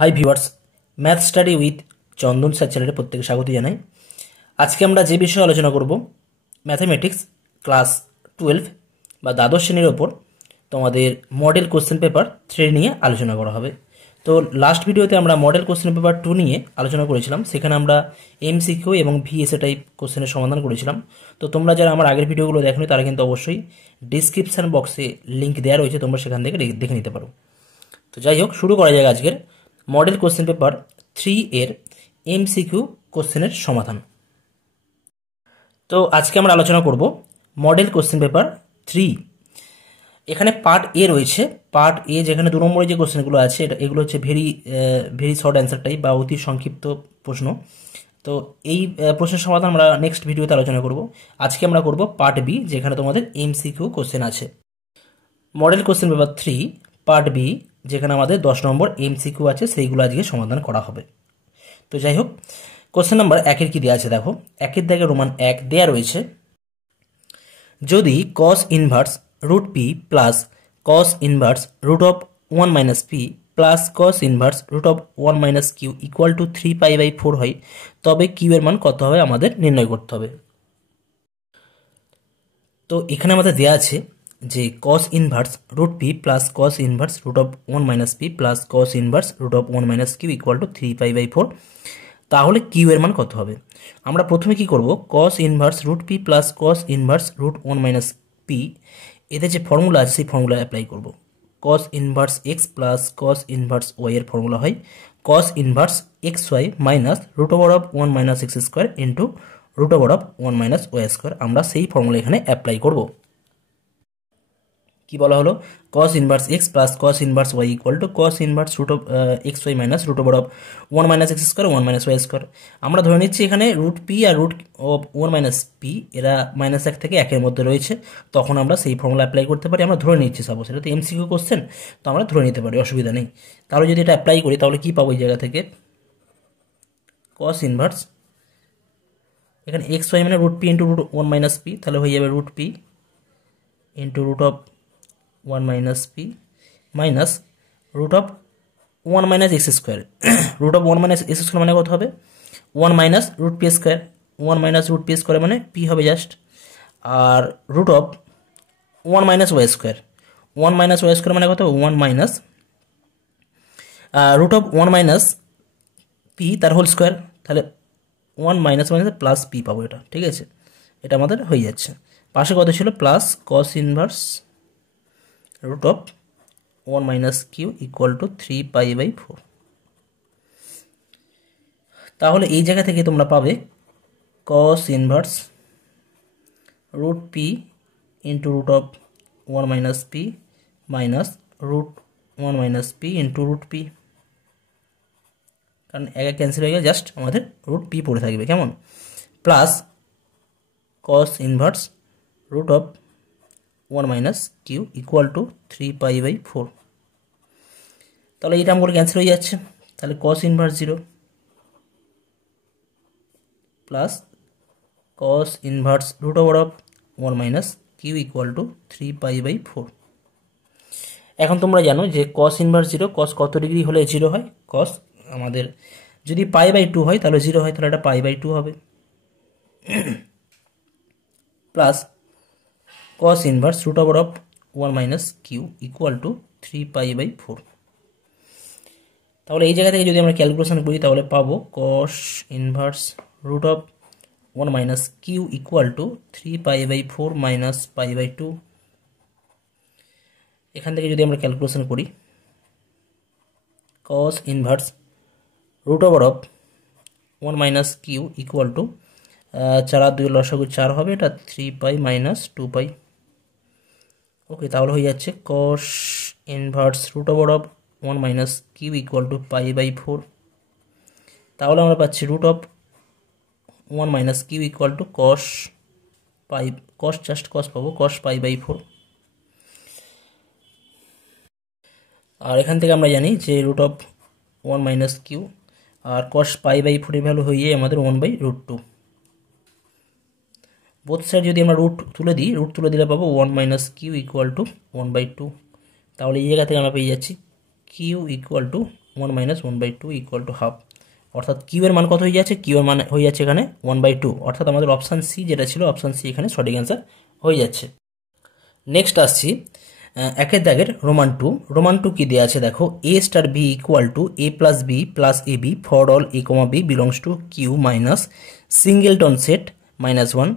Hi viewers, math study with Chandan sir চ্যানেলে প্রত্যেকে স্বাগত জানাই। আজকে আমরা যে বিষয়ে আলোচনা করব, ম্যাথামেটিক্স ক্লাস 12 বা দ্বাদশ শ্রেণীর ওপর তোমাদের মডেল কোশ্চেন পেপার 3 নিয়ে আলোচনা করা হবে। তো লাস্ট ভিডিওতে আমরা মডেল কোশ্চেন পেপার 2 নিয়ে আলোচনা করেছিলাম। সেখানে আমরা এমসিকিউ এবং ভিএসএ টাইপ কোশ্চেনের সমাধান করেছিলাম। তো তোমরা যারা আমার আগের ভিডিওগুলো দেখোনি তারা কিন্তু অবশ্যই ডিসক্রিপশান বক্সে লিঙ্ক দেওয়া রয়েছে, তোমরা সেখান থেকে দেখে নিতে পারো। তো যাই হোক, শুরু করা যাক আজকের মডেল কোশ্চেন পেপার 3 এর এমসিকিউ কোশ্চেনের সমাধান। তো আজকে আমরা আলোচনা করব মডেল কোশ্চেন পেপার 3। এখানে পার্ট এ রয়েছে। পার্ট এ যেখানে 2 নম্বরে যে কোশ্চেনগুলো আছে এগুলো হচ্ছে ভেরি শর্ট অ্যান্সার টাইপ বা অতি সংক্ষিপ্ত প্রশ্ন। তো এই প্রশ্নের সমাধান আমরা নেক্সট ভিডিওতে আলোচনা করব। আজকে আমরা করব পার্ট বি, যেখানে তোমাদের এমসিকিউ কোশ্চেন আছে। Model question paper 3 part B, যেখানে আমাদের 10 নম্বর এমসিকিউ আছে, সেইগুলো আজকে সমাধান করা হবে। তো যাই হোক, কোশ্চেন নাম্বার 1 কি দেওয়া আছে দেখো। 1 দাগে রোমান 1 দেওয়া রয়েছে, যদি cos inverse root P plus cos inverse root of 1 minus P plus cos inverse root of 1 minus Q equal to 3π/4 হয়, তবে কিউ এর মান কত হবে আমাদের নির্ণয় করতে হবে। তো এখানে আমাদের দেওয়া আছে যে cos inverse root P plus cos inverse root of 1 minus P plus cos inverse root of 1 minus Q equal to 3π/4, তাহলে কিউ এর মান কত হবে। আমরা প্রথমে কি করব, cos inverse root P plus cos inverse root 1 minus P, এদের যে ফর্মুলা আছে সেই ফর্মুলা অ্যাপ্লাই করব। cos inverse X plus cos inverse Y এর ফর্মুলা হয় cos inverse X Y minus root over of 1 minus X square into root over of 1 minus Y square. আমরা সেই formula এখানে অ্যাপ্লাই করব। কি বলা হলো, cos inverse X plus cos inverse Y equal to cos inverse root of X Y minus root over of 1 minus X square 1 minus Y square. আমরা ধরে নিচ্ছি এখানে রুট পি আর রুট অফ 1 মাইনাস পি এরা -1 থেকে 1 এর মধ্যে রয়েছে, তখন আমরা সেই ফর্মুলা অ্যাপ্লাই করতে পারি। আমরা ধরে নিচ্ছি, সাপোজ এটা তো এমসিকিউ কোশ্চেন, তো আমরা ধরে নিতে পারি, অসুবিধা নেই। তাহলে যদি এটা অ্যাপ্লাই করি তাহলে কি পাবো এই জায়গা থেকে, cos ইনভার্স এখানে এক্স ওয়াই মানে root P into root 1 minus P, তাহলে হয়ে যাবে root P into root of 1 minus P minus root of 1 minus X square. Root of 1 minus X square মানে কত হবে, 1 minus root P square. 1 minus root P square মানে P হবে just, আর root of 1 minus Y square. 1 minus Y square মানে কত, 1 minus root of 1 minus P তার whole square, তাহলে 1 মাইনাস প্লাস পি পাবো। এটা ঠিক আছে, এটা আমাদের হয়ে যাচ্ছে। পাশে কত ছিল, plus cos inverse root of 1 minus Q equal to 3π/4। তাহলে এই জায়গা থেকে তোমরা পাবে cos inverse root P into root of 1 minus P minus root 1 minus P into root P, কারণ একা ক্যান্সেল হয়ে গেলে জাস্ট আমাদের রুট পি পড়ে থাকবে, কেমন, plus cos inverse root of 1 minus Q equal to 3π/4। তাহলে এই টার্মগুলো ক্যান্সেল হয়ে যাচ্ছে, তাহলে cos inverse 0 plus cos inverse root over of 1 minus Q equal to 3π/4। এখন তোমরা জানো যে cos ইনভার্স 0, cos কত ডিগ্রি হলে 0 হয়, cos আমাদের যদি π/2 হয় তাহলে 0 হয়, তাহলে এটা π/2 হবে, plus cos inverse root over of 1 minus Q equal to 3π/4। তাহলে এই জায়গা থেকে যদি আমরা ক্যালকুলেশন করি তাহলে পাবো cos inverse root of 1 minus Q equal to 3π/4 minus π/2। এখান থেকে যদি আমরা ক্যালকুলেশন করি, cos inverse root over of 1 minus Q equal to 4 আর 2 লসাগু 4 হবে, এটা 3π মাইনাস 2π। ওকে, তাহলে হয়ে যাচ্ছে cos inverse root over of 1 minus Q equal to π/4। তাহলে আমরা পাচ্ছি root of 1 minus Q equal to cos পাবো, cos π/4। আর এখান থেকে আমরা জানি যে রুট অফ 1 মাইনাস কিউ আর cos π/4 এর ভ্যালু হয়ে যায় আমাদের 1/√2। বোথ সাইড যদি আমরা রুট তুলে দিলে পাবো 1 মাইনাস কিউ ইকুয়াল টু 1/2। তাহলে এই জায়গা থেকে আমরা পেয়ে যাচ্ছি Q equal to 1 minus 1/2 equal to half. অর্থাৎ কিউ এর মান কত হয়ে যাচ্ছে? কিউ এর মান হয়ে যাচ্ছে এখানে 1/2। অর্থাৎ আমাদের অপশান সি যেটা ছিল, অপশান সি এখানে সঠিক অ্যান্সার হয়ে যাচ্ছে। নেক্সট আসছি একের দাগের রোমান টু কি দেওয়া আছে দেখো, A star B equal to A plus B plus A B for all A comma B belongs to Q minus singleton set -1।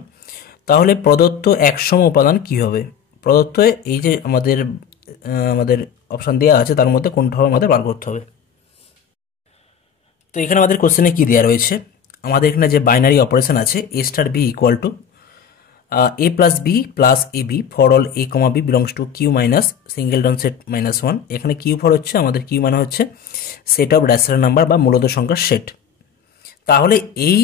তাহলে প্রদত্ত একসম উপাদান কি হবে? প্রদত্ত এই যে আমাদের অপশান দেওয়া আছে তার মধ্যে কোনটা হবে আমাদের বার করতে হবে। তো এখানে আমাদের কোশ্চেনে কি দেওয়া রয়েছে, আমাদের এখানে যে বাইনারি অপারেশন আছে A star B equal to a plus B plus A B for all A comma B belongs to Q minus singleton set -1। এখানে কিউ ফর হচ্ছে আমাদের কিউ মানে হচ্ছে সেট অফ রেশনাল নাম্বার বা মূলত সংখ্যার set. তাহলে এই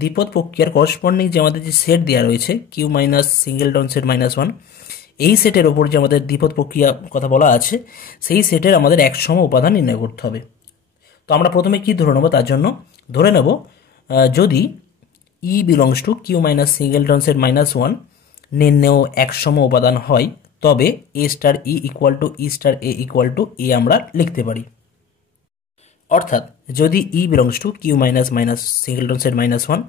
দ্বিপদ প্রক্রিয়ার করসপন্ডিং যে আমাদের যে সেট দেওয়া রয়েছে কিউ মাইনাস সিঙ্গেলটন সেট -1, এই সেটের ওপর যে আমাদের দ্বিপদ প্রক্রিয়া কথা বলা আছে সেই সেটের আমাদের একসম উপাদান নির্ণয় করতে হবে। তো আমরা প্রথমে কি ধরে নেব, তার জন্য ধরে নেব যদি E belongs to Q minus singleton set -1 নির্ণেয় একসম উপাদান হয়, তবে A star E equal to E star A equal to A আমরা লিখতে পারি। অর্থাৎ যদি E belongs to Q minus singleton set -1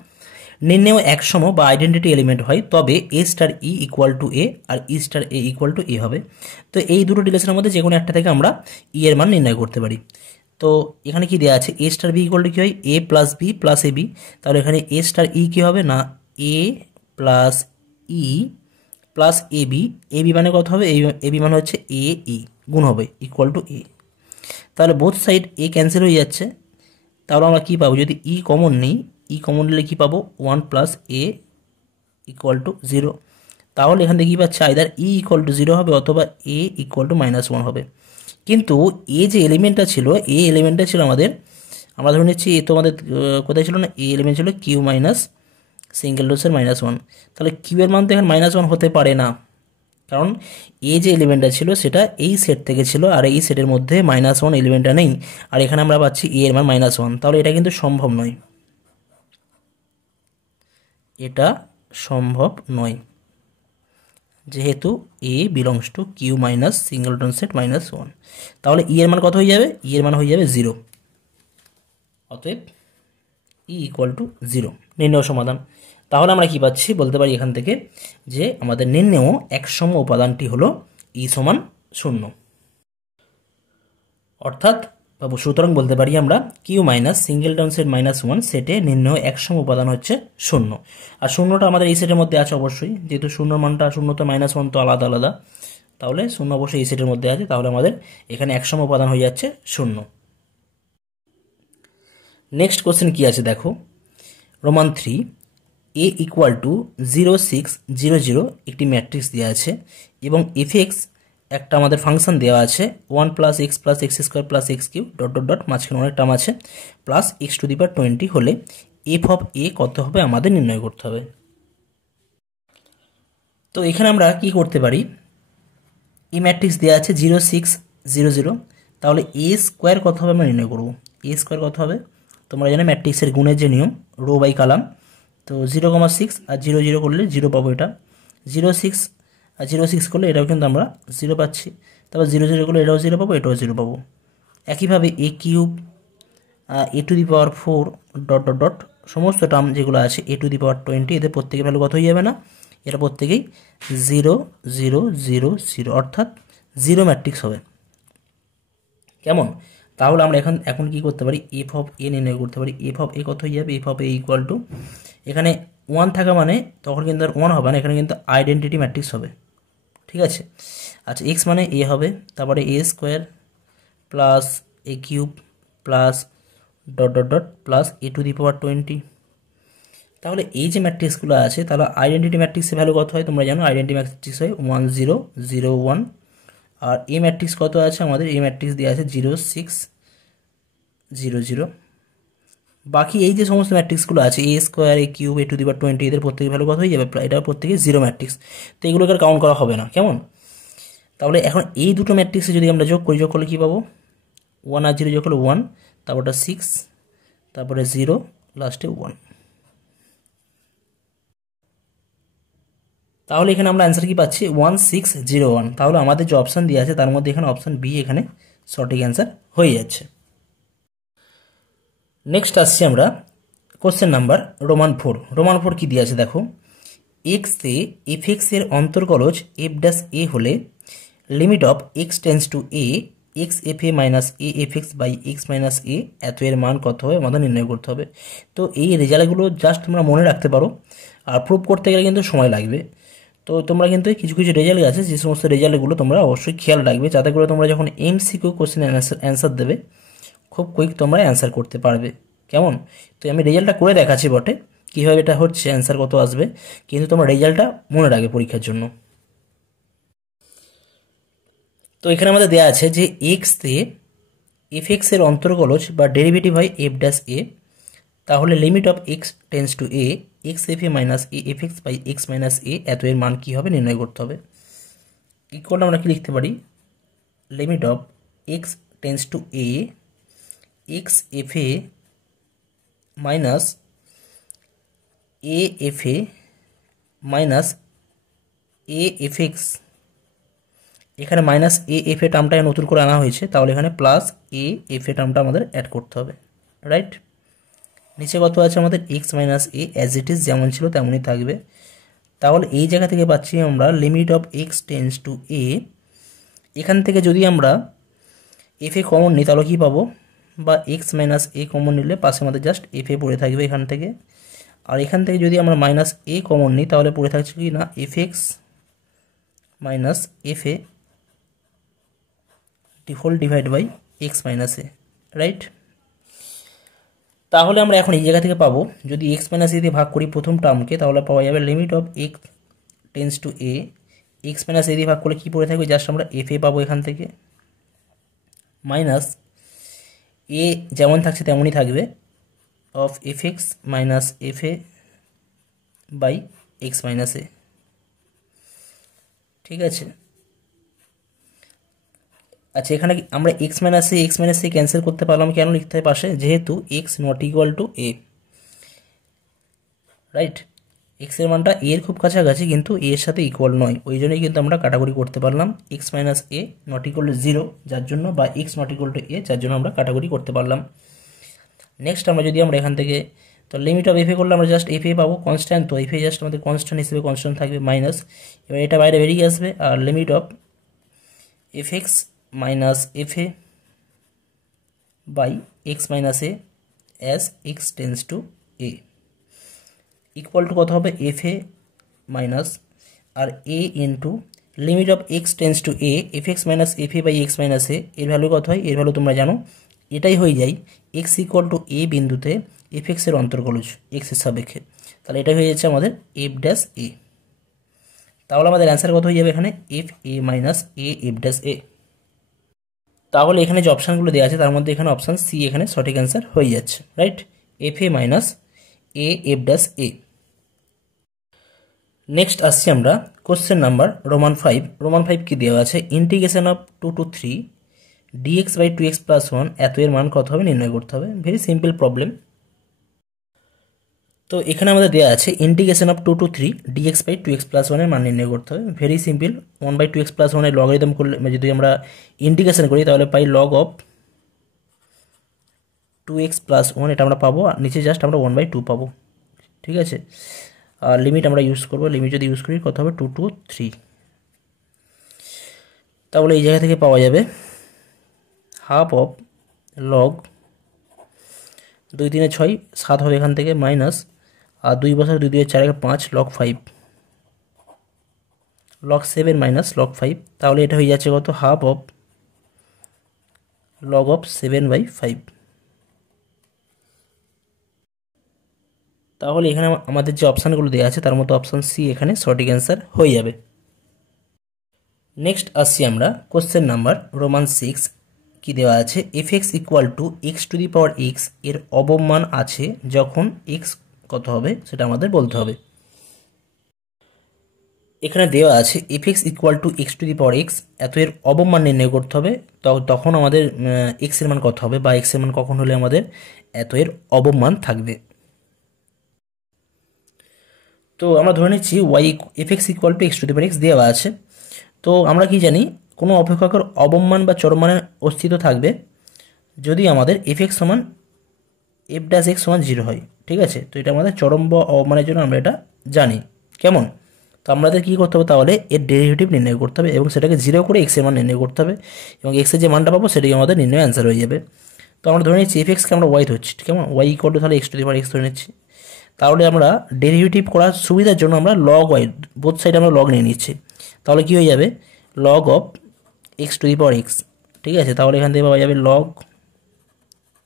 নির্ণেয় একসম বা আইডেন্টিটি এলিমেন্ট হয়, তবে A star E equal to A আর E star A equal to A হবে। তো এই দুটো রিলেশনের মধ্যে যে কোনো একটা থেকে আমরা ই এর মান নির্ণয় করতে পারি। তো এখানে কি দেওয়া আছে, A star B equal two কি হয়, এ plus B plus A B. তাহলে এখানে এ স্টার ই কী হবে না, এ plus E plus A B. A B মানে কত হবে, এ বি মানে হচ্ছে এ ই গুণ হবে ইকুয়াল টু এ। তাহলে বোথ সাইড এ ক্যান্সেল হয়ে যাচ্ছে। তাহলে আমরা কী পাবো, যদি ই কমন নিই, ই কমন নিলে কী পাবো, 1 প্লাস এ ইকুয়াল টু 0। তাহলে এখান থেকে কী পাচ্ছে, আইদার ই ইকুয়াল টু 0 হবে অথবা এ ইকুয়াল টু -1 হবে। কিন্তু এ যে এলিমেন্টটা ছিল, এ এলিমেন্টটা ছিল আমাদের, আমরা ধরে নিচ্ছি এ তো আমাদের কোথায় ছিল না, এ এলিমেন্ট ছিল কিউ মাইনাস সিঙ্গেলটন সেট -1। তাহলে কিউ এর মান তো এখানে -1 হতে পারে না, কারণ এ যে এলিমেন্টটা ছিল সেটা এই সেট থেকে ছিল, আর এই সেটের মধ্যে -1 এলিমেন্টটা নেই, আর এখানে আমরা পাচ্ছি এ এর মান -1। তাহলে এটা কিন্তু সম্ভব নয়, এটা সম্ভব নয়, যেহেতু A belongs to Q minus singleton set -1। তাহলে ই এর মান কত হয়ে যাবে, ই এর মান হয়ে যাবে 0। অতএব ই ইকুয়াল টু 0 নির্ণেয় সমাধান। তাহলে আমরা কি পাচ্ছি, বলতে পারি এখান থেকে যে আমাদের নির্ণেয় একসম উপাদানটি হলো ই সমান 0। অর্থাৎ সুতরাং বলতে পারি আমরা কিউ মাইনাস সিঙ্গেলটন সেট -1 সেটে নির্ণেয় একসম উপাদান হচ্ছে 0। আর 0টা আমাদের এই সেটের মধ্যে আছে অবশ্যই, যেহেতু 0 মানটা 0 তো -1 তো আলাদা আলাদা, তাহলে 0 অবশ্যই এই সেটের মধ্যে আছে। তাহলে আমাদের এখানে একসম উপাদান হয়ে যাচ্ছে 0। নেক্সট কোশ্চেন কি আছে দেখো, রোমান 3 এ ইকুয়াল টু 0 6 0 0 একটি ম্যাট্রিক্স দেওয়া আছে এবং এফ এক্স একটা আমাদের ফাংশন দেওয়া আছে 1 plus X square plus X cube dot dot dot, মাঝখানে অনেক টার্ম আছে, plus X to the power 20 হলে এফ অফ এ কত হবে আমাদের নির্ণয় করতে হবে। তো এখানে আমরা কি করতে পারি, এই ম্যাট্রিক্স দেওয়া আছে 0 6 0 0, তাহলে এ স্কোয়ার কত হবে আমরা নির্ণয় করব। এ স্কোয়ার কত হবে, তোমরা জানো ম্যাট্রিক্সের গুণের যে নিয়ম, রো বাই কালাম। তো 0,6 আর 0 0 করলে 0 পাবো, এটা 0 6 আর 0 6 করলে এটাও কিন্তু আমরা 0 পাচ্ছি। তারপর 0 0 করলে এটাও 0 পাবো, এটাও 0 পাবো। একইভাবে A cube A to the power 4 dot dot dot সমস্ত টার্ম যেগুলো আছে এ টু দি পাওয়ার 20, এদের প্রত্যেকের ভ্যালু কত হয়ে যাবে না, এটা প্রত্যেকেই 0 0 0 0, অর্থাৎ 0 ম্যাট্রিক্স হবে। কেমন, তাহলে আমরা এখন কি করতে পারি, এফ অফ এ নির্ণয় করতে পারি। এফ অফ এ কত হয়ে যাবে, F of A equal two, এখানে 1 থাকা মানে তখন কিন্তু আর 1 হবে না, এখানে কিন্তু আইডেন্টিটি ম্যাট্রিক্স হবে, ঠিক আছে। আচ্ছা, এক্স মানে এ হবে, তারপরে A square plus A cube plus dot dot dot plus A to the power 20। তাহলে এই যে ম্যাট্রিক্সগুলো আছে, তাহলে আইডেন্টিটি ম্যাট্রিক্সের ভ্যালু কত হয় তোমরা জানো, আইডেন্টিটি ম্যাট্রিক্স হয় 1 0 0 1। আর এ ম্যাট্রিক্স কত আছে আমাদের, এই ম্যাট্রিক্স দেওয়া আছে 0 6 0 0। বাকি এই যে সমস্ত ম্যাট্রিক্সগুলো আছে A square A cube A to the power 20, এদের প্রত্যেকের ভ্যালু কত হয়ে যাবে, এটা প্রত্যেকে 0 ম্যাট্রিক্স। তো এগুলোকে আর কাউন্ট করা হবে না, কেমন। তাহলে এখন এই দুটো ম্যাট্রিক্সে যদি আমরা যোগ করি, যোগ করলে কী পাবো, 1 আর 0 যোগ করলে 1, তারপরটা 6, তারপরে 0, লাস্টে 1। তাহলে এখানে আমরা অ্যান্সার কি পাচ্ছি, 1 6 0 1। তাহলে আমাদের যে অপশান দিয়ে আছে তার মধ্যে এখানে অপশান বি এখানে সঠিক অ্যান্সার হয়ে যাচ্ছে। নেক্সট আসছি আমরা কোশ্চেন নাম্বার রোমান 4 কি দিয়ে আছে দেখো, এক্স এ এফ এক্স এর অন্তর্গলজ এফ ড্যাশ এ হলে limit of X tends to A X F A minus A F X by X minus A এত এর মান কত হবে আমাদের নির্ণয় করতে হবে। তো এই রেজাল্টগুলো জাস্ট তোমরা মনে রাখতে পারো, আর প্রুভ করতে গেলে কিন্তু সময় লাগবে। তো তোমরা কিন্তু কিছু কিছু রেজাল্ট আছে, যে সমস্ত রেজাল্টগুলো তোমরা অবশ্যই খেয়াল রাখবে, যাতে করে তোমরা যখন এমসিকিউ কোশ্চেন অ্যান্সার দেবে খুব কুইক তোমরা অ্যান্সার করতে পারবে। কেমন? তো আমি রেজাল্টটা করে দেখাচ্ছি বটে কীভাবে এটা হচ্ছে, অ্যান্সার কত আসবে, কিন্তু তোমরা রেজাল্টটা মনে রাখবে পরীক্ষার জন্য। তো এখানে আমাদের দেওয়া আছে যে এক্স তে এফ এক্স এর অন্তর্গলজ বা ডেরিভেটিভ হয় এফ ড্যাশ এ, তাহলে limit of X tends to A X F A minus A F X by X minus A এত এর মান কী হবে নির্ণয় করতে হবে। ইকুয়াল আমরা কি লিখতে পারি, limit of X tends to A X F A minus A F A minus A F x, এখানে মাইনাস এ এফ এ টার্মটা নতুন করে আনা হয়েছে, তাহলে এখানে প্লাস এ এফ এ টার্মটা আমাদের অ্যাড করতে হবে, রাইট। নিচে কত আছে আমাদের x minus A as it is যেমন ছিল তেমনই থাকবে। তাহলে এই জায়গা থেকে পাচ্ছি আমরা limit of X tends to A, এখান থেকে যদি আমরা এফ এ কমন নিই তাহলে কী পাবো, বা এক্স মাইনাস এ কমন নিলে পাশে আমাদের জাস্ট এফ এ পড়ে থাকবে এখান থেকে। আর এখান থেকে যদি আমরা মাইনাস এ কমন নিই তাহলে পড়ে থাকছে কি না F X minus F A whole divide by X minus A, right. তাহলে আমরা এখন এই জায়গা থেকে পাবো, যদি এক্স মাইনাস এ দিয়ে ভাগ করি প্রথম টার্মকে, তাহলে পাওয়া যাবে limit of X tends to A X minus A দিয়ে ভাগ করলে কী পড়ে থাকবে, জাস্ট আমরা এফ এ পাবো এখান থেকে, মাইনাস এ যেমন থাকছে তেমনই থাকবে of F X minus F A by X minus A, ঠিক আছে। আচ্ছা, এখানে আমরা এক্স মাইনাস এ ক্যান্সেল করতে পারলাম, কেন লিখতে হয় পাশে, যেহেতু x not equal to A, right. এক্সের মানটা এর খুব কাছাকাছি কিন্তু এর সাথে ইকুয়াল নয়, ওই জন্যই কিন্তু আমরা কাটাকুটি করতে পারলাম x minus A not equal to 0 যার জন্য, বা এক্স নট ইকুয়াল টু এ যার জন্য আমরা কাটাকুটি করতে পারলাম। নেক্সট আমরা যদি আমরা এখান থেকে, তো লিমিট অফ এফ এ করলে আমরা জাস্ট এফ এ পাবো, কনস্ট্যান্ট, তো এফ এ জাস্ট আমাদের কনস্ট্যান্ট হিসেবে কনস্ট্যান্ট থাকবে, মাইনাস এবার এটা বাইরে বেরিয়ে আসবে, আর limit of F X minus F A by X minus A as X tends to A equal to কত হবে, এফ এ মাইনাস আর A into limit of X tends to A F X minus F A by X minus A, এর value কত হয়, এর value তোমরা জানো, এটাই হয়ে যায় এক্স ইকুয়াল টু এ বিন্দুতে এফ এক্সের অন্তর্গলজ এক্সের সাপেক্ষে, তাহলে এটাই হয়ে যাচ্ছে আমাদের এফ ড্যাশ এ। তাহলে আমাদের অ্যান্সার কত হয়ে যাবে এখানে, F A minus A F dash A. তাহলে এখানে যে অপশানগুলো দেওয়া আছে তার মধ্যে এখানে অপশান সি এখানে সঠিক অ্যান্সার হয়ে যাচ্ছে, right, F A minus A F dash A. Next আসছি আমরা কোশ্চেন নাম্বার রোমান 5 কি দেওয়া আছে, integration of 2 to 3 d x by 2x plus 1 এত এর মান কত হবে নির্ণয় করতে হবে। Very simple problem. তো এখানে আমাদের দেওয়া আছে integration of 2 to 3 d x by 2x plus 1 এর মান নির্ণয় করতে হবে। ভেরি সিম্পল, 1/2x প্লাস 1 এর লগারিদম করলে যদি আমরা ইন্টিগ্রেশন করি তাহলে pi log of 2x plus 1, এটা আমরা পাবো, আর নিচে জাস্ট আমরা 1/2 পাবো, ঠিক আছে। আর লিমিট আমরা ইউজ করবো, লিমিট যদি ইউজ করি কত হবে 2 to 3, তাহলে এই জায়গা থেকে পাওয়া যাবে হাফ অফ লগ 2 3 6 7 হবে এখান থেকে, মাইনাস আর 2 বছর 2 2 4 5 লগ 5 লগ 7 মাইনাস লগ 5, তাহলে এটা হয়ে যাচ্ছে কত, হাফ অফ লগ অফ 7/5। তাহলে এখানে আমাদের যে অপশানগুলো দেওয়া আছে তার মধ্যে অপশান সি এখানে সঠিক অ্যান্সার হয়ে যাবে। নেক্সট আসছি আমরা কোশ্চেন নাম্বার রোমান 6 কি দেওয়া আছে, F X equal to X to the power x এর অবমান আছে যখন এক্স কত হবে সেটা আমাদের বলতে হবে। এখানে দেওয়া আছে F X equal to X to the power x এত এর অবমান নির্ণয় করতে হবে, তখন আমাদের এক্স এর মান কত হবে, বা এক্স এর মান কখন হলে আমাদের এত এর অবমান থাকবে। তো আমরা ধরে নিচ্ছি Y F X equal to X to the power X দেওয়া আছে। তো আমরা কি জানি, কোনো অপেক্ষকের অবমান বা চরমানের অস্তিত্ব থাকবে যদি আমাদের এফ এক্স সমান এফ ড্যাশ এক্স সমান 0 হয়। ঠিক আছে, তো এটা আমাদের চরম বা অবমানের জন্য আমরা এটা জানি। কেমন? তো আমাদের কী করতে হবে তাহলে, এর ডেরিভেটিভ নির্ণয় করতে হবে এবং সেটাকে 0 করে এক্সের মান নির্ণয় করতে হবে এবং এক্সের যে মানটা পাবো সেটাই আমাদের নির্ণয় অ্যান্সার হয়ে যাবে। তো আমরা ধরে নিচ্ছি এফ এক্সকে আমরা ওয়াই ধরছি, ঠিক আছে, ওয়াই ইকুয়াল টু তাহলে x to the power x ধরে নিচ্ছি। তাহলে আমরা ডেরিভেটিভ করার সুবিধার জন্য আমরা লগ ওয়াই, বোথ সাইডে আমরা লগ নিয়ে নিচ্ছি। তাহলে কী হয়ে যাবে, log of X to the power X. ঠিক আছে, তাহলে এখান থেকে পাওয়া যাবে log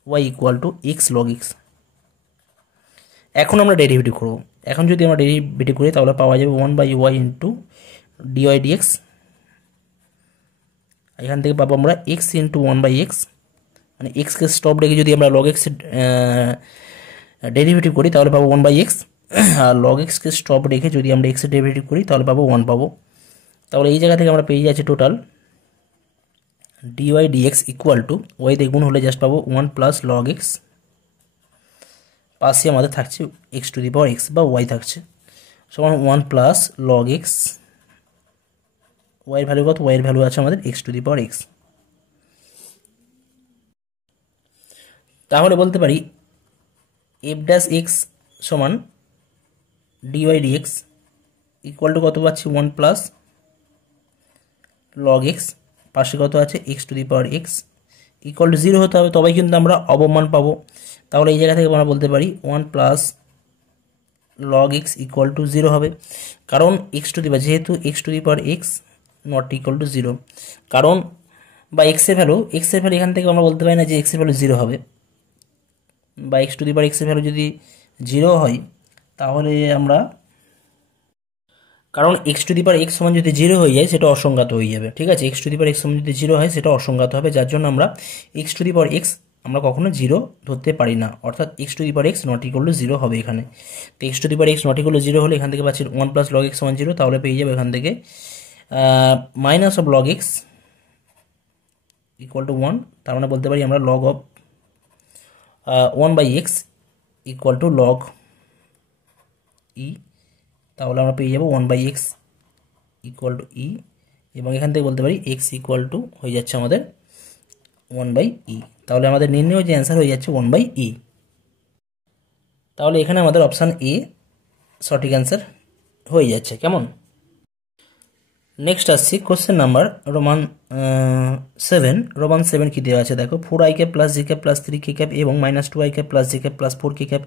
Y equal to X log X. এখন আমরা ডেরিভেটিভ করব। এখন যদি আমরা ডেরিভেটিভ করি তাহলে পাওয়া যাবে 1/y ইন্টু ডিওয়াই ডিএক্স। এখান থেকে পাবো আমরা এক্স ইন্টু 1/x, মানে এক্সকে স্টপ রেখে যদি আমরা লগ এক্স ডেরিভেটিভ করি তাহলে পাবো 1/x, আর লগ এক্সকে স্টপ রেখে যদি আমরা এক্সের ডেরিভেটিভ করি তাহলে পাবো 1 পাবো। তাহলে এই জায়গা থেকে আমরা পেয়ে যাচ্ছি total d y d x equal to Y দিয়ে গুণ হলে জাস্ট পাবো 1 প্লাস লগ এক্স, পাশে আমাদের থাকছে x to the power x বা ওয়াই থাকছে, সমান 1 প্লাস লগ এক্স, ওয়াইয়ের ভ্যালু কত, ওয়াইয়ের ভ্যালু আছে আমাদের x to the power x. তাহলে বলতে পারি এফ ড্যাশ এক্স সমান ডিওয়াই ডিএক্স ইকুয়াল টু কত পাচ্ছি, 1 প্লাস লগ এক্স, পাশে কত আছে x to the power x equal two 0 হতে হবে, তবেই কিন্তু আমরা অবমান পাবো। তাহলে এই জায়গা থেকে আমরা বলতে পারি 1 plus log X equal two 0 হবে, কারণ এক্স টু দি পাওয়ার, যেহেতু x to the power x not equal to 0, কারণ বা এক্সের ভ্যালু এখান থেকে আমরা বলতে পারি না যে এক্সের ভ্যালু 0 হবে, বা এক্স টু দি পাওয়ার এক্সের ভ্যালু যদি 0 হয় তাহলে আমরা, কারণ x to the power x সমান যদি 0 হয়ে যায় সেটা অসংজ্ঞাত হয়ে যাবে। ঠিক আছে, x to the power x সমান যদি 0 হয় সেটা অসংজ্ঞাত হবে, যার জন্য আমরা x to the power x আমরা কখনো 0 ধরতে পারি না, অর্থাৎ x to the power x not equal to 0 হবে এখানে। তো x to the power x not equal to 0 হলে এখান থেকে পাচ্ছি 1 প্লাস লগ এক্স সমান 0, তাহলে পেয়ে যাবে এখান থেকে minus of log X equal to 1, তার মানে বলতে পারি আমরা log of 1/x equal to log E, তাহলে আমরা পেয়ে যাবো 1/x ইকুয়াল টু ই, এবং এখান থেকে বলতে পারি এক্স ইকুয়াল টু হয়ে যাচ্ছে আমাদের 1/e, তাহলে আমাদের নির্ণয় যে অ্যান্সার হয়ে যাচ্ছে 1/e। তাহলে এখানে আমাদের অপশান এ সঠিক অ্যান্সার হয়ে যাচ্ছে। কেমন? নেক্সট আসছি কোশ্চেন নাম্বার রোমান 7 কি দেওয়া আছে দেখো, 4i ক্যাপ প্লাস জি ক্যাপ প্লাস 3k ক্যাপ এবং -2i ক্যাপ প্লাস জি ক্যাপ প্লাস 4k ক্যাপ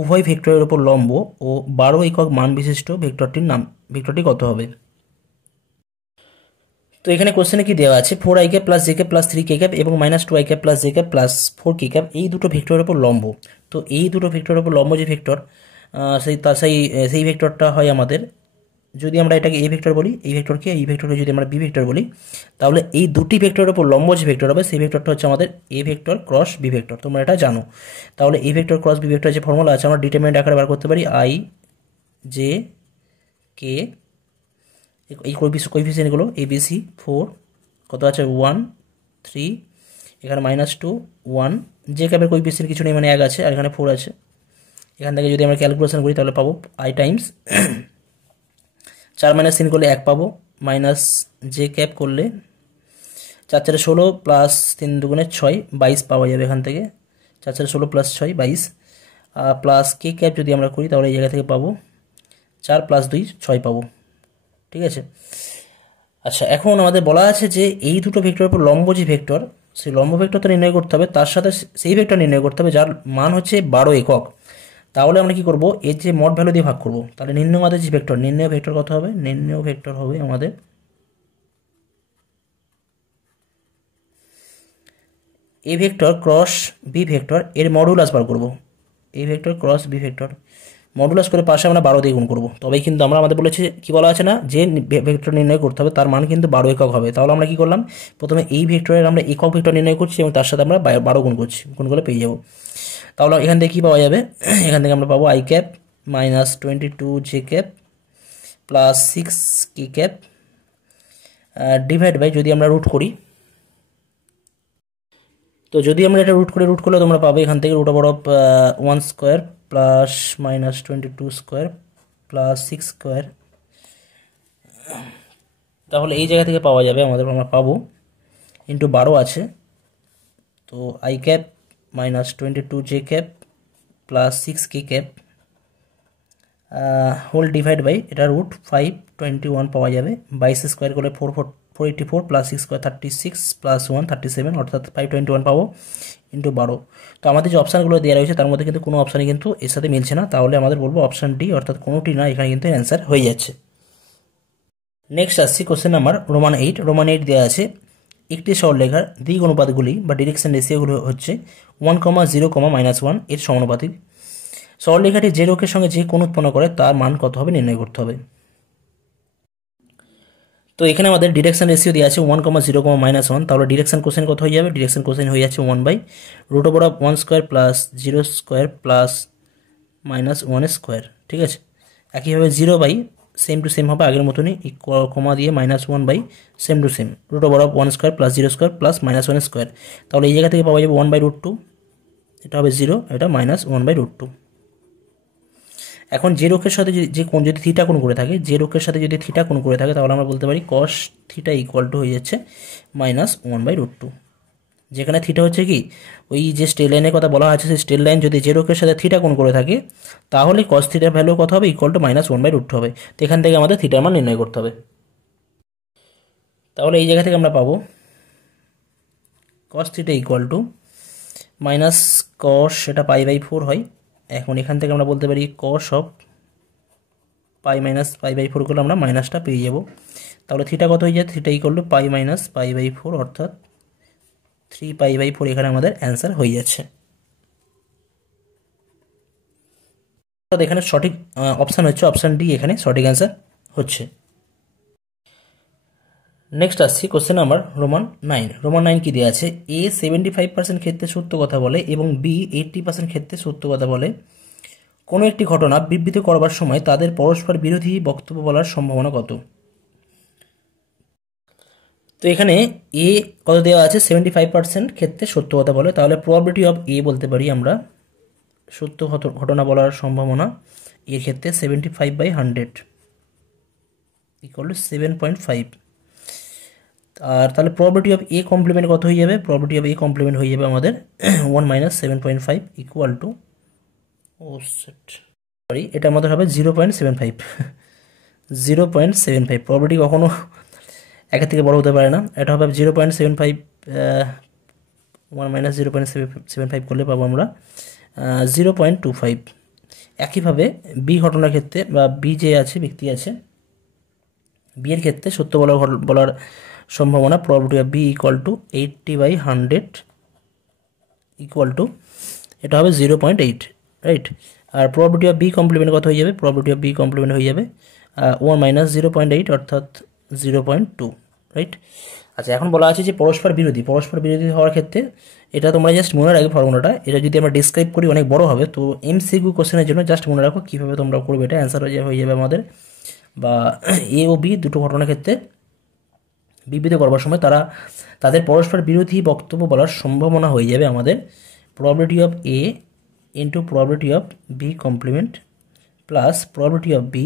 উভয় ভেক্টরের উপর লম্ব ও 12 একক মান বিশিষ্ট ভেক্টরটি কত হবে? তো এখানে কোশ্চেনে কি দেওয়া আছে, 4i ক্যাপ প্লাস জি ক্যাপ প্লাস 3k ক্যাপ এবং -2i ক্যাপ প্লাস জি ক্যাপ প্লাস 4k ক্যাপ এই দুটো ভেক্টরের উপর লম্ব। তো এই দুটো ভেক্টরের উপর লম্ব যে ভেক্টর, সেই ভেক্টরটা হয় আমাদের, যদি আমরা এটাকে এ ভেক্টর বলি, এই ভেক্টরকে যদি আমরা বি ভেক্টর বলি, তাহলে এই দুটি ভেক্টরের উপর লম্ব যে ভেক্টর হবে সেই ভেক্টরটা হচ্ছে আমাদের A vector cross B vector, তোমরা এটা জানো। তাহলে A vector cross B vector যে ফর্মুলা আছে আমরা ডিটারমিনেন্ট আকারে বার করতে পারি, আই জে কে, এই কোএফিসিয়েন্টগুলো এবিসি 4, কত আছে 1 3, এখানে -2 1, যে ক্যাপের কোএফিসিয়েন্ট কিছু নেই মানে 1 আছে, আর এখানে 4 আছে। এখান থেকে যদি আমরা ক্যালকুলেশন করি তাহলে পাবো আই টাইমস 4 - 3 করলে 1 পাবো, মাইনাস জে ক্যাপ করলে 4 4 16 প্লাস 3 2 6 22 পাওয়া যাবে এখান থেকে, 4 4 16 প্লাস 6 22, প্লাস কে ক্যাপ যদি আমরা করি তাহলে এই জায়গা থেকে পাবো 4 প্লাস 2 6 পাবো। ঠিক আছে, আচ্ছা এখন আমাদের বলা আছে যে এই দুটো ভেক্টরের উপর লম্ব যে ভেক্টর, সেই লম্ব ভেক্টরটা নির্ণয় করতে হবে, তার সাথে সেই ভেক্টর নির্ণয় করতে হবে যার মান হচ্ছে 12 একক। তাহলে আমরা কি করব, এর যে মোট ভ্যালু দিয়ে ভাগ করব, তাহলে নির্ণয় আমাদের যে ভেক্টর, নির্ণয় ভেক্টর কত হবে, নির্ণয় ভেক্টর হবে আমাদের A vector cross B vector এর মডুলাস বার করব, A vector cross B vector modulus করে পাশে আমরা 12 দিয়ে গুণ করবো, তবেই কিন্তু আমরা, আমাদের বলেছে কি বলা আছে না, যে ভেক্টর নির্ণয় করতে হবে তার মান কিন্তু 12 একক হবে। তাহলে আমরা কি করলাম, প্রথমে এই ভেক্টরের আমরা একক ভেক্টর নির্ণয় করছি এবং তার সাথে আমরা 12 গুণ করছি, গুণ করে পেয়ে যাবো। তাহলে এখান থেকে কী পাওয়া যাবে, এখান থেকে আমরা পাবো i cap -22 j cap plus 6k cap divide by, যদি আমরা রুট করি, তো যদি আমরা এটা রুট করলে তোমরা পাবে এখান থেকে √1 square plus -22 square plus 6 square, তাহলে এই জায়গা থেকে পাওয়া যাবে আমরা পাবো ইন্টু 12 আছে, তো i cap minus 22j cap plus 6k cap whole divide by এটা রুট 521 পাওয়া যাবে। 22 স্কোয়ার করলে 484 প্লাস 6 স্কোয়ার 36 প্লাস 1 37 অর্থাৎ 521 পাবো ইন্টু 12। তো আমাদের যে অপশানগুলো দেওয়া রয়েছে তার মধ্যে কিন্তু কোনো অপশানই কিন্তু এর সাথে মিলছে না, তাহলে আমাদের বলবো অপশান ডি অর্থাৎ কোনোটি না, এখানে কিন্তু অ্যান্সার হয়ে যাচ্ছে। নেক্সট আসছি কোশ্চেন নাম্বার রোমান 8। রোমান 8 দেওয়া আছে একটি সরলরেখার দিক অনুপাতগুলি বা ডিরেকশন রেশিওগুলো হচ্ছে 1, 0, -1 এর সমানুপাতিক। সরলরেখাটি যে রোকের সঙ্গে যে কোণ উৎপন্ন করে তার মান কত হবে নির্ণয় করতে হবে। তো এখানে আমাদের ডিরেকশন রেশিও দেওয়া আছে 1, 0, -1, তাহলে ডিরেকশন কোসাইন কত হয়ে যাবে? ডিরেকশন কোসাইন হয়ে যাচ্ছে 1/√1 square plus 0 square plus -1 square. ঠিক আছে, একইভাবে 0 বাই সেম টু সেম হবে আগের মতনই, কমা দিয়ে -1 by same to same √1 square plus 0 square plus -1 square. তাহলে এই জায়গা থেকে পাওয়া যাবে 1/√2, এটা হবে 0, এটা -1/√2। এখন যে রোকের সাথে যে কোণ যদি থিটা কোণ করে থাকে, যে রোকের সাথে যদি থিটা কোণ করে থাকে তাহলে আমরা বলতে পারি cos থিটা ইকুয়াল টু হয়ে যাচ্ছে -1/√2। যেখানে থিটা হচ্ছে কি ওই যে স্ট্রেট লাইনের কথা বলা আছে, সেই স্ট্রেট লাইন যদি যে রোকের সাথে থিটা কোণ করে থাকে তাহলে cos থিটার ভ্যালু কত হবে? ইকুয়াল টু -1/√2 হবে। তো এখান থেকে আমাদের থিটার মান নির্ণয় করতে হবে। তাহলে এই জায়গা থেকে আমরা পাবো cos theta equal two minus cos, সেটা π/4 হয়। এখন এখান থেকে আমরা বলতে পারি cos অফ পাই মাইনাস π/4 করলে আমরা মাইনাসটা পেয়ে যাব। তাহলে থিটা কত হয়ে যায়? Theta equal to pi minus π/4 অর্থাৎ 3π/4 এখানে আমাদের অ্যান্সার হয়ে যাচ্ছে। এখানে সঠিক অপশান হচ্ছে অপশান ডি, এখানে সঠিক অ্যান্সার হচ্ছে। নেক্সট আসছি কোশ্চেন নাম্বার রোমান 9। রোমান 9 কি দেওয়া আছে? এ 75% ক্ষেত্রে সত্য কথা বলে এবং বি 80% ক্ষেত্রে সত্য কথা বলে। কোনো একটি ঘটনা বিবৃতি করবার সময় তাদের পরস্পর বিরোধী বক্তব্য বলার সম্ভাবনা কত? তো এখানে এ কত দেওয়া আছে? 75% ক্ষেত্রে সত্য কথা বলে, তাহলে প্রবাবিলিটি অফ এ বলতে পারি আমরা সত্য ঘটনা বলার সম্ভাবনা এর ক্ষেত্রে 75/100 ইকুয়াল টু 7.5। আর তাহলে প্রবাবিলিটি অফ এ কমপ্লিমেন্ট কত হয়ে যাবে? প্রবাবিলিটি অফ এ কমপ্লিমেন্ট হয়ে যাবে আমাদের 1 - 7.5 ইকুয়াল টু, সরি এটা আমাদের হবে 0.75। 0.75 প্রবাবিলিটি কখনো একের থেকে বড় হতে পারে না, এটা হবে 0.75। 1 - 0.75 করলে পাবো আমরা 0.25। একইভাবে বি ঘটনার ক্ষেত্রে বা বি যে আছে ব্যক্তি আছে, বি এর ক্ষেত্রে সত্য বলার সম্ভাবনা probability of B equal to 80/100 equal to, এটা হবে 0.8, রাইট। আর প্রবাবিলিটি অফ বি কমপ্লিমেন্ট কত হয়ে যাবে? প্রবাবিলিটি অফ বি কমপ্লিমেন্ট হয়ে যাবে 1 - 0.8 অর্থাৎ 0.2, রাইট। আচ্ছা, এখন বলা আছে যে পরস্পর বিরোধী হওয়ার ক্ষেত্রে এটা তোমরা জাস্ট মনে রাখবে ফর্মুলাটা। এটা যদি আমরা ডিসক্রাইব করি অনেক বড় হবে, তো এমসিকিউ কোশ্চেনের জন্য জাস্ট মনে রাখো কীভাবে তোমরা করবে, এটা অ্যান্সার হয়ে যাবে আমাদের। বা এ ও বি দুটো ঘটনার ক্ষেত্রে বিবৃতি করবার সময় তাদের পরস্পর বিরোধী বক্তব্য বলার সম্ভাবনা হয়ে যাবে আমাদের probability of A into probability of B complement plus probability of B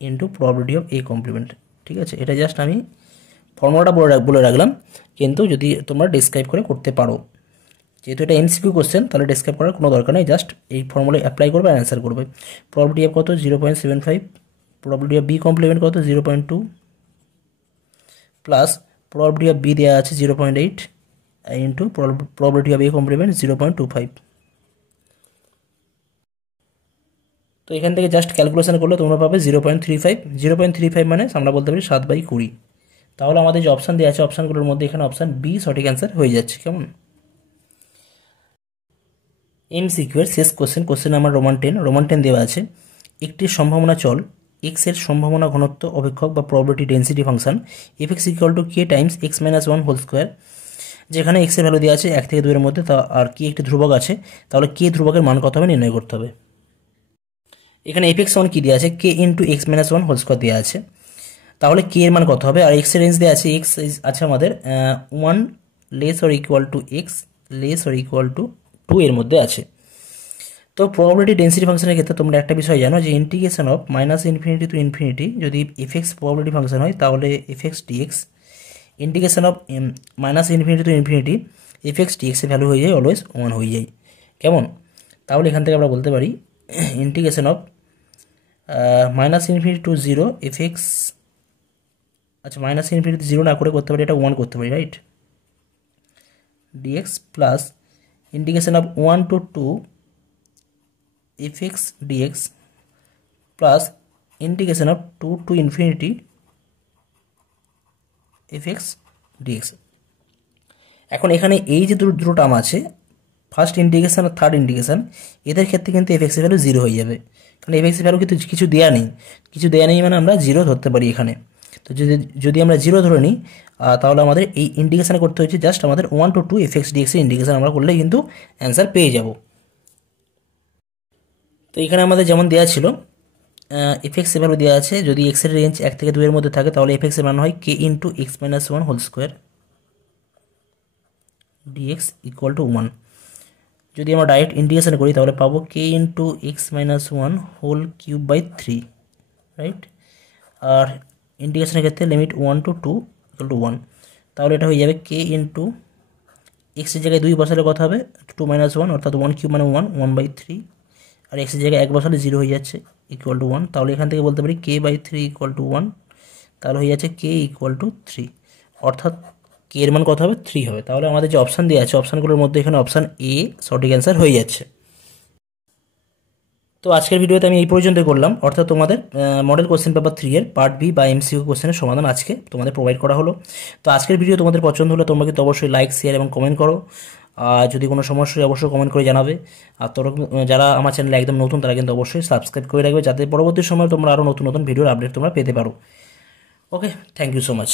into probability of A complement. ঠিক আছে, এটা জাস্ট আমি ফর্মুলাটা বলে রাখলাম, কিন্তু যদি তোমরা ডিসক্রাইব করে করতে পারো, যেহেতু এটা এমসিকিউ কোশ্চেন তাহলে ডিসক্রাইব করার কোনো দরকার নেই, জাস্ট এই ফর্মুলা অ্যাপ্লাই করবে আর অ্যান্সার করবে। প্রবাবিলিটি অফ কত? 0.75, প্রবাবিলিটি অফ বি কমপ্লিমেন্ট কত? 0.2 প্লাস প্রবাবিলিটি অফ বি দেওয়া আছে 0.8 into probability of A complement 0.25। তো এখান থেকে জাস্ট ক্যালকুলেশন করলে তোমরা পাবে 0.35। 0.35 মানে আমরা বলতে পারি 7/20। তাহলে আমাদের যে অপশান দেওয়া আছে অপশানগুলোর মধ্যে এখানে অপশান বি সঠিক অ্যান্সার হয়ে যাচ্ছে। কেমন? এমসিকিউ এর শেষ কোশ্চেন নাম্বার রোমান 10। রোমান 10 দেওয়া আছে একটি সম্ভাবনা চল এক্স এর সম্ভাবনা ঘনত্ব অপেক্ষক বা probability density function f x equal to k times x - 1 whole square, যেখানে এক্স এর ভ্যালু দেওয়া আছে 1 থেকে 2 এর মধ্যে, আর কে একটি ধ্রুবক আছে, তাহলে কে ধ্রুবকের মান কত হবে নির্ণয় করতে হবে। এখানে f(1) কি দেওয়া আছে? কে ইন্টু x - 1 হোল স্কোয়ার দেওয়া আছে, তাহলে কে এর মান কত হবে? আর এক্স এর রেঞ্জ দেওয়া আছে, এক্স আছে আমাদের 1 less or equal to x less or equal to 2 এর মধ্যে আছে। তো প্রবাবিলিটি ডেন্সিটি ফাংশনের ক্ষেত্রে তোমরা একটা বিষয় জানো যে integration of -minus infinity to infinity যদি এফএক্স প্রবাবিলিটি ফাংশন হয় তাহলে F X D X, integration of -minus infinity to infinity F X ডিএক্সের ভ্যালু হয়ে যায় অলওয়েজ 1 হয়ে যায়। কেমন? তাহলে এখান থেকে আমরা বলতে পারি integration of minus infinity to 0 f x, আচ্ছা মাইনাস ইনফিনিটি 0 না করে করতে পারি এটা 1 করতে পারি, right? D x plus integration of 1 to 2 f x d x plus integration of 2 to infinity F x d x. এখন এখানে এই যে দুটো টার্ম আছে, ফার্স্ট ইন্টিগ্রেশন আর থার্ড ইন্টিগ্রেশন, এদের ক্ষেত্রে কিন্তু এফ এক্সের ভ্যালু 0 হয়ে যাবে, কারণ এফ এক্সের ভ্যালু কিন্তু কিছু দেওয়া নেই, মানে আমরা 0 ধরতে পারি এখানে। তো যদি আমরা 0 ধরে নিই তাহলে আমাদের এই ইন্টিগ্রেশন করতে হচ্ছে জাস্ট আমাদের 1 to 2 এফ এক্স ডিএক্সের ইন্টিগ্রেশন আমরা করলে কিন্তু অ্যান্সার পেয়ে যাব। তো এখানে আমাদের যেমন দেওয়া ছিল এফ এক্সের ভ্যালু দেওয়া আছে, যদি এক্সের রেঞ্জ 1 থেকে 2 এর মধ্যে থাকে তাহলে এফ এক্সের মান হয় K into X minus 1 whole square D X equal to 1। যদি আমরা ডাইরেক্ট ইন্টিগ্রেশন করি তাহলে পাবো K into X minus 1 whole cube by 3, right? আর ইন্টিগ্রেশনের ক্ষেত্রে লিমিট 1 to 2 ইকুয়াল টু 1, তাহলে এটা হয়ে যাবে কে ইন্টু এক্সের জায়গায় 2 বসালে কথা হবে 2 মাইনাস 1 অর্থাৎ 1 কিউব মানে 1/3, আর এক্সের জায়গায় 1 বসালে 0 হয়ে যাচ্ছে ইকুয়াল টু 1। তাহলে এখান থেকে বলতে পারি কে বাই 3 ইকুয়াল টু 1, তাহলে হয়ে যাচ্ছে কে ইকুয়াল টু 3, অর্থাৎ কে এর মান কত হবে 3 হবে। তাহলে আমাদের যে অপশান দেওয়া আছে অপশানগুলোর মধ্যে এখানে অপশান এ সঠিক অ্যান্সার হয়ে যাচ্ছে। তো আজকের ভিডিওতে আমি এই পর্যন্ত করলাম, অর্থাৎ তোমাদের মডেল কোশ্চেন পেপার 3 এর পার্ট বি বা এমসিকিউ কোশ্চেনের সমাধান আজকে তোমাদের প্রোভাইড করা হলো। তো আজকের ভিডিও তোমাদের পছন্দ হলে তোমরা কিন্তু অবশ্যই লাইক, শেয়ার এবং কমেন্ট করো। যদি কোনো সমস্যা হয় অবশ্যই কমেন্ট করে জানাবে। আর যারা আমার চ্যানেলে একদম নতুন তারা কিন্তু অবশ্যই সাবস্ক্রাইব করে রাখবে, যাতে পরবর্তী সময় তোমরা আরও নতুন নতুন ভিডিওর আপডেট তোমরা পেতে পারো। ওকে, থ্যাংক ইউ সো মাচ।